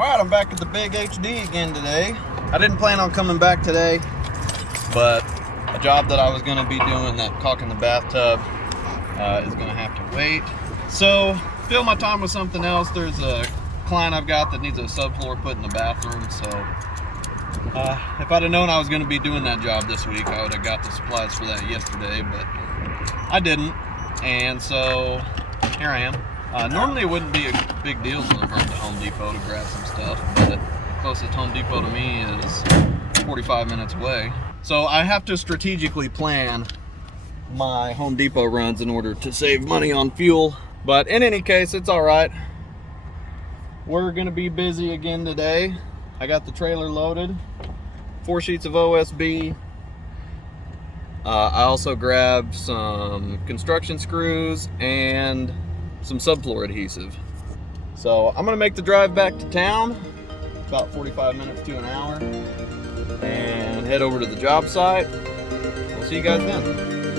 Alright, I'm back at the big HD again today. I didn't plan on coming back today, but a job that I was going to be doing, that caulking the bathtub, is going to have to wait. So, fill my time with something else. There's a client I've got that needs a subfloor put in the bathroom, so if I'd have known I was going to be doing that job this week, I would have got the supplies for that yesterday, but I didn't, and so here I am. Normally it wouldn't be a big deal to run to Home Depot to grab some stuff, but closest Home Depot to me is 45 minutes away. So I have to strategically plan my Home Depot runs in order to save money on fuel. But in any case, it's all right. We're gonna be busy again today. I got the trailer loaded, 4 sheets of OSB. I also grabbed some construction screws and some subfloor adhesive. So I'm gonna make the drive back to town, about 45 minutes to an hour, and head over to the job site. We'll see you guys then.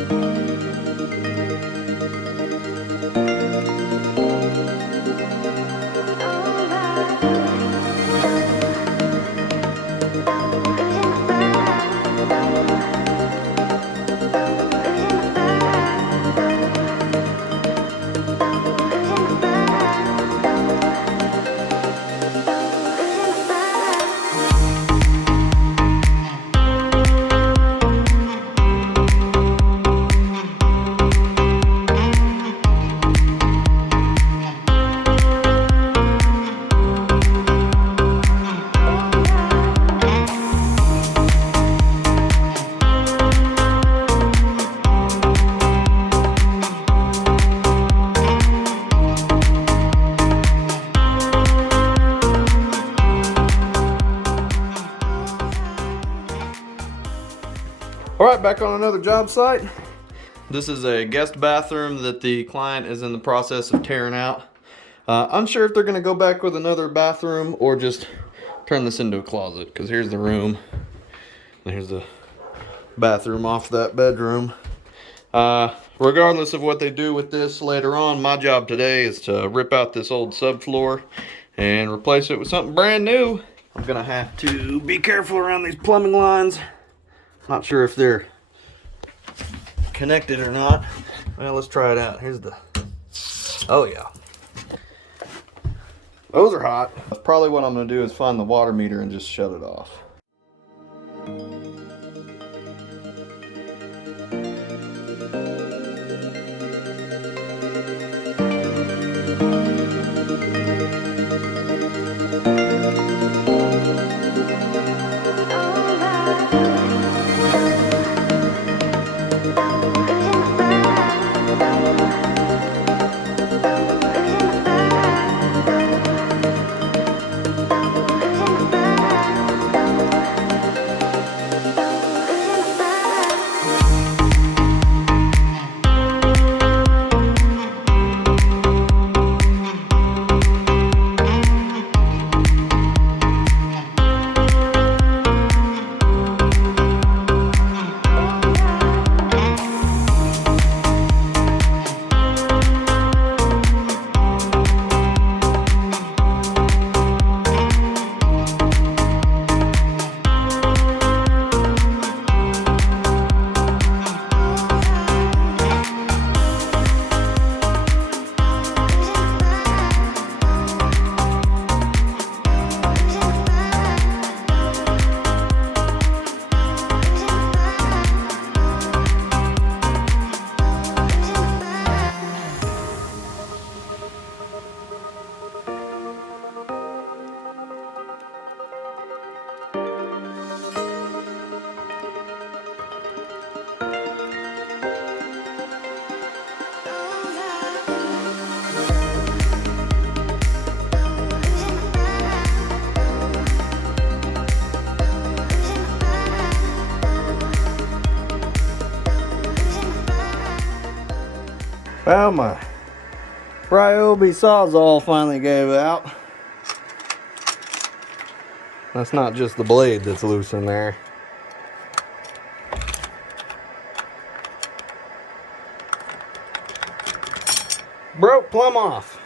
All right, back on another job site. This is a guest bathroom that the client is in the process of tearing out. Unsure if they're gonna go back with another bathroom or just turn this into a closet, because here's the room. And here's the bathroom off that bedroom. Regardless of what they do with this later on, my job today is to rip out this old subfloor and replace it with something brand new. I'm gonna have to be careful around these plumbing lines. Not sure if they're connected or not. Well, let's try it out. Here's the, oh yeah. Those are hot. Probably what I'm gonna do is find the water meter and just shut it off. Well, my Ryobi Sawzall finally gave out. That's not just the blade that's loose in there. Broke plumb off.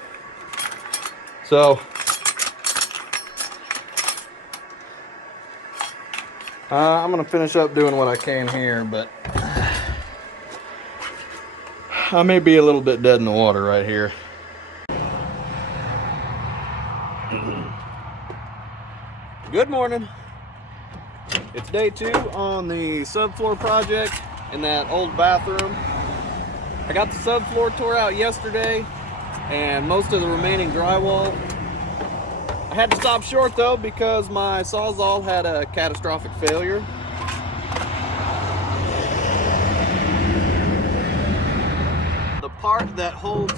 So I'm gonna finish up doing what I can here, but I may be a little bit dead in the water right here. Good morning. It's day 2 on the subfloor project in that old bathroom. I got the subfloor tore out yesterday and most of the remaining drywall. I had to stop short though because my Sawzall had a catastrophic failure. The part that holds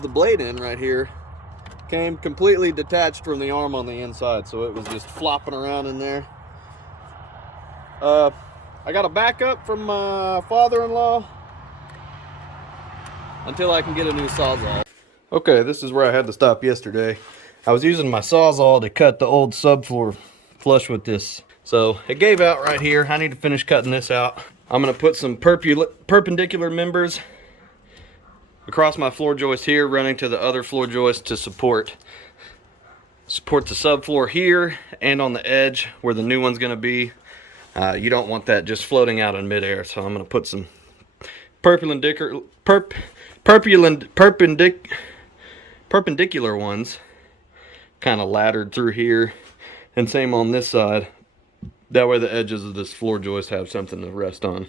the blade in right here came completely detached from the arm on the inside, so it was just flopping around in there. I got a backup from my father-in-law until I can get a new Sawzall. Okay, this is where I had to stop yesterday. I was using my Sawzall to cut the old subfloor flush with this. So it gave out right here. I need to finish cutting this out. I'm gonna put some perpendicular members across my floor joist here, running to the other floor joist to support the subfloor here and on the edge where the new one's gonna be. You don't want that just floating out in midair, so I'm gonna put some perpendicular ones kind of laddered through here, and same on this side. That way the edges of this floor joist have something to rest on.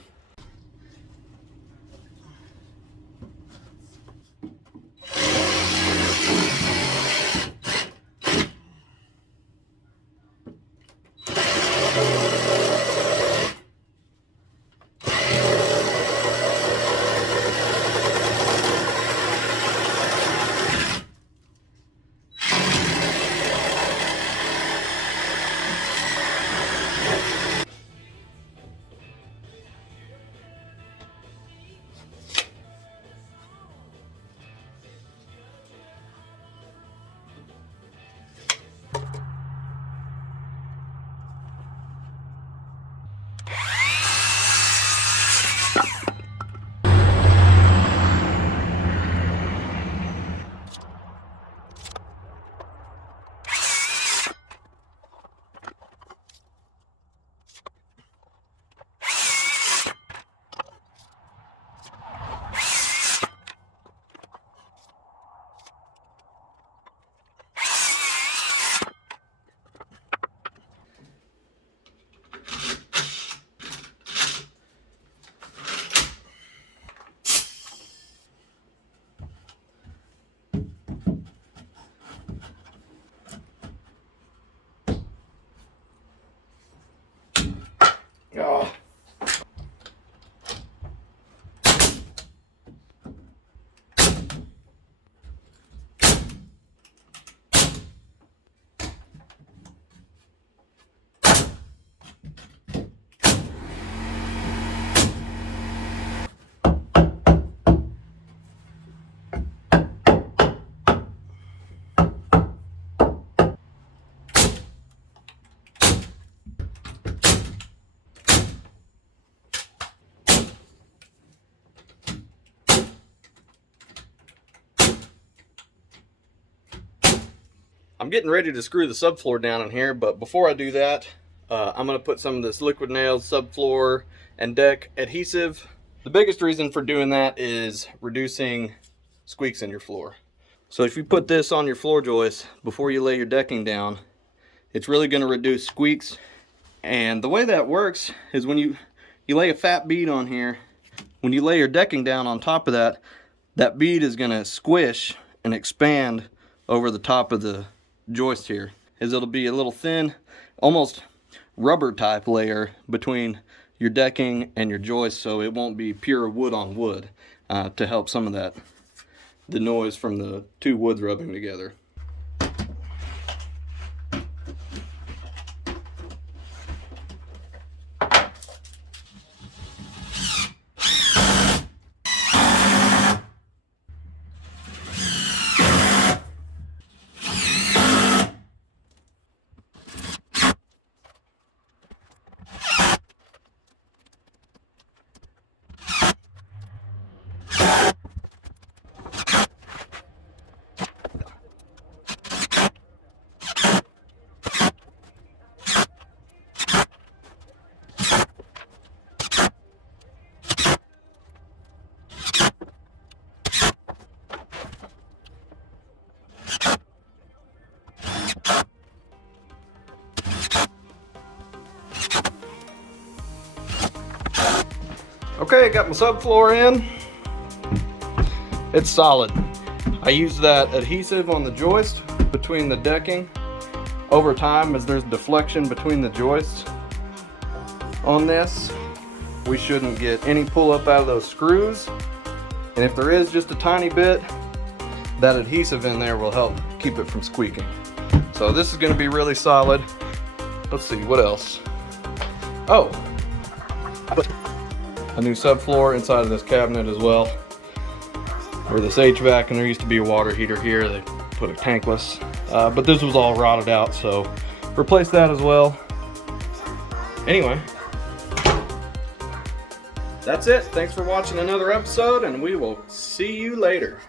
Oh. I'm getting ready to screw the subfloor down in here, but before I do that, I'm going to put some of this liquid nails, subfloor, and deck adhesive. The biggest reason for doing that is reducing squeaks in your floor. So if you put this on your floor joist before you lay your decking down, it's really going to reduce squeaks. And the way that works is when you lay a fat bead on here, when you lay your decking down on top of that, that bead is going to squish and expand over the top of the joist here, as it'll be a little thin, almost rubber type layer between your decking and your joist, so it won't be pure wood on wood, to help some of that, the noise from the two woods rubbing together. Okay, got my subfloor in. It's solid. I used that adhesive on the joist between the decking. Over time, as there's deflection between the joists on this, we shouldn't get any pull up out of those screws. And if there is just a tiny bit, that adhesive in there will help keep it from squeaking. So this is gonna be really solid. Let's see, what else? Oh, put a new subfloor inside of this cabinet as well. For this HVAC, and there used to be a water heater here. They put a tankless, but this was all rotted out, so replace that as well. Anyway, that's it. Thanks for watching another episode, and we will see you later.